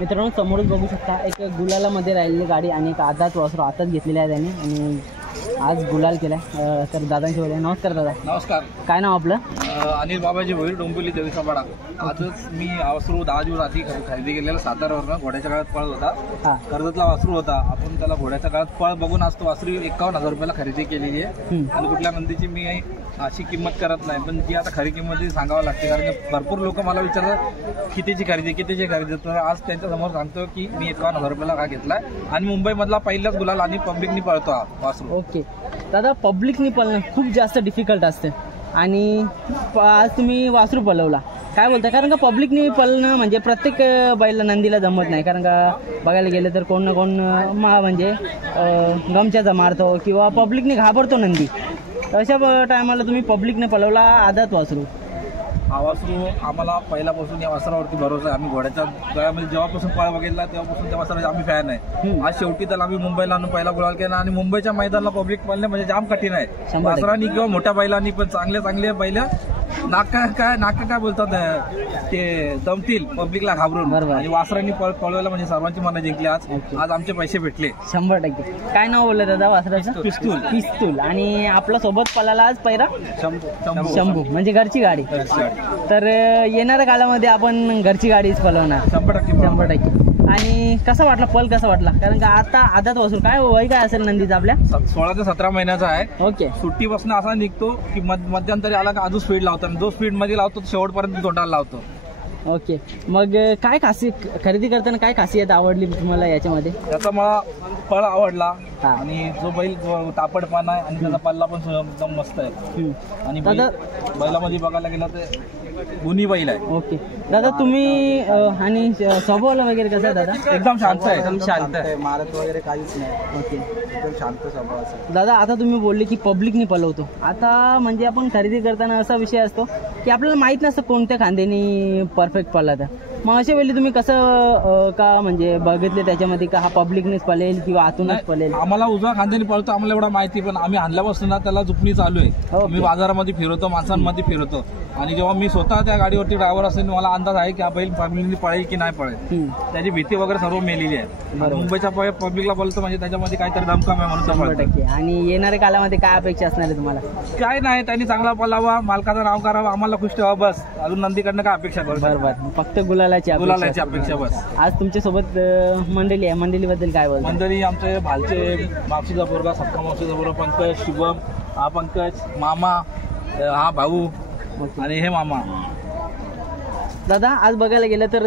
मित्रांनो समोरच बघू शकता एक गुलालामध्ये राहिलेली गाडी आणि एक आदात वासरू आताच घेतलेला आहे त्यांनी आणि आज गुलाल केलाय। तर दादांशी बोलूया। नमस्कार दादा। नमस्कार। काय नाव आपलं? अनिल बाबाजी भोईर, डोंबिवली देवीसापाडा। आजच मी वासरू 10 दिवस आधी खरेदी केलेला साताऱ्यावरनं। घोड्याच्या काळात पळ होता, कर्जतला वासरू होता। आपण त्याला घोड्याच्या काळात पळ बघून आज तो वासरू 51,000 रुपयाला खरेदी केलेली आहे आणि कुठल्या नंदीची मी अशी किंमत करत नाही, पण जी आता खरी किंमत सांगावं लागते कारण भरपूर लोक मला विचारतात कितीची खरेदी तर आज त्यांच्या समोर सांगतो की मी 51,000 रुपयाला का घेतलाय आणि मुंबईमधला पहिलाच गुलाल आणि पब्लिकनी पळतो हा वासरू। ओके दादा, पब्लिकनी पळणं खूप जास्त डिफिकल्ट असतं आणि आज तुम्ही वासरू पळवला, काय बोलता? कारण का पब्लिकनी पळणं म्हणजे प्रत्येक बैला नंदीला जमत नाही, कारण का बघायला गेलं तर कोण ना कोण म्हणजे गमच्याचा मारतो किंवा पब्लिकनी घाबरतो नंदी। अशा टायमाला तुम्ही पब्लिकने पळवला आदात वासरू। हा वासरू आम्हाला पहिल्यापासून या वासरावरती भरोसा आहे। आम्ही घोड्याच्या गळ्यामध्ये जेव्हापासून पळ बघितला तेव्हापासून त्या वासराचे आम्ही फॅन आहे। आज शेवटी त्याला आम्ही मुंबईला आणून पहिला गुलाल केला आणि मुंबईच्या मैदानाला पब्लिक पळणे म्हणजे जाम कठीण आहे। वासरांनी किंवा मोठ्या बैलांनी पण चांगले बैल नाका काय बोलतात ते दमतील पब्लिकला घाबरून आणि वासरांनी पळवायला म्हणजे सर्वांची मनं जिंकली। आज आमचे पैसे भेटले 100%। काय नाव बोललं दादा वासराचं? पिस्तूल। आणि आपला सोबत पळाला आज पैरा शंभू म्हणजे घरची गाडी। तर येणाऱ्या काळामध्ये आपण घरची गाडीच पळवणार 100%। आणि कसा वाटला पल, कसा वाटला? कारण का आता आदात वासरू काय वय काय असेल नंदीचा आपल्या? 16 ते 17 महिन्याचा आहे। ओके। सुट्टीपासून असा निघतो की मध्यंतरी आला का अजून स्पीड लावतो, जो स्पीड मध्ये लावतो शेवटपर्यंत तोंडाला लावतो। ओके, मग काय खरेदी करताना काय खासियत आवडली तुम्हाला याच्यामध्ये? याचा मला फळ आवडला आणि जो बैल तापडपणा आहे आणि त्याचा पल्ला पण एकदम मस्त आहे आणि बैलामध्ये बघायला गेला तर गुणी बैल आहे। ओके दादा, तुम्ही आणि स्वभावाला वगैरे कसं आहे दादा? एकदम शांत आहे, एकदम शांत आहे, मारत वगैरे काहीच नाही। ओके, एकदम शांत स्वभाव दादा। आता तुम्ही बोलले की पब्लिकनी पळवतो, आता म्हणजे आपण खरेदी करताना असा विषय असतो की आपल्याला माहित नसतं कोणत्या खांद्यानी परफेक्ट पळला तर मग अशा वेळी तुम्ही कसं का म्हणजे बघितले त्याच्यामध्ये का हा पब्लिकनेच पळेल किंवा आतूनच पळेल? आम्हाला उजव्या खांद्याने पळतो आम्हाला एवढा माहिती, पण आम्ही आणल्यापासून ना त्याला जुपणी चालू आहे। मी बाजारामध्ये फिरवतो, माणसांमध्ये फिरवतो आणि जेव्हा मी स्वतः त्या गाडीवरती ड्रायव्हर असेल मला अंदाज आहे की हा बैल फॅमिलीने पळेल की नाही पळेल, त्याची भीती वगैरे सर्व मेलेली आहे। मुंबईच्या पब्लिकला बोलतो म्हणजे त्याच्यामध्ये काहीतरी दमकम आहे म्हणून 100%। आणि येणाऱ्या काळामध्ये काय अपेक्षा असणार आहे तुम्हाला? काय नाही, त्यांनी चांगला पळावा, मालकाचं नाव करावं, आम्हाला खुश ठेवा बस। अजून नंदीकडनं काय अपेक्षा करू? बरोबर, फक्त गुलालाची अपेक्षा बस। आज तुमच्या सोबत मंडळी आहे, मंडळीबद्दल काय बोल? मंडळी आमचे भालचे मावशीचा पोरगा, सक्का मावशीचा पोरगा पंकज, शुभम, हा पंकज, मामा, हा भाऊ आणि हे मामा। दादा आज बघायला गेलं तर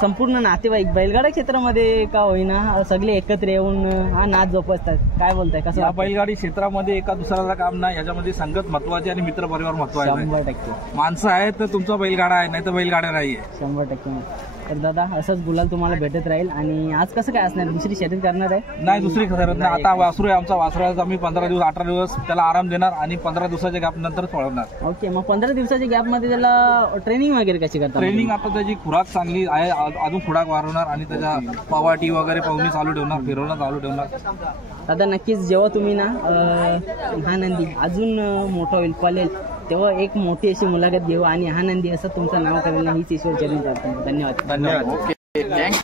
संपूर्ण नातेवाईक बैलगाडा क्षेत्रामध्ये का होईना सगळे एकत्र येऊन हा नाच जोपासतात, काय बोलताय? कसं या बैलगाडी क्षेत्रामध्ये एका दुसऱ्याला काम नाही, याच्यामध्ये संगत महत्वाची आणि मित्र परिवार महत्वाचे। 100%। माणसं आहेत तर तुमचा बैलगाडा आहे, नाही तर बैलगाड्या नाहीये। 100%। तर दादा असंच गुलाल तुम्हाला भेटत राहील। आणि आज कसं काय असणार, दुसरी शर्यत करणार आहे? नाही, दुसरी शर्यत नाही। आता वासरू आहे आमचा, वासराचा आम्ही 15 दिवस 18 दिवस त्याला आराम देणार आणि 15 दिवसाच्या गॅप नंतर पळवणार। ओके, मग 15 दिवसाच्या गॅप मध्ये त्याला ट्रेनिंग वगैरे कशी करतात? ट्रेनिंग आता त्याची खुराक चांगली आहे, अजून खुराक वाढवणार आणि त्याच्या पवाटी वगैरे पवनी चालू ठेवणार, फिरवणं चालू ठेवणार। दादा नक्कीच जेव्हा तुम्ही ना हा नंदी अजून मोठा होईल, पळेल, तेव्हा एक मोठी अशी मुलाखत घेऊ आणि हा नंदी असं तुमचं नाव करेल हीच ईश्वर चरण प्रार्थना। धन्यवाद।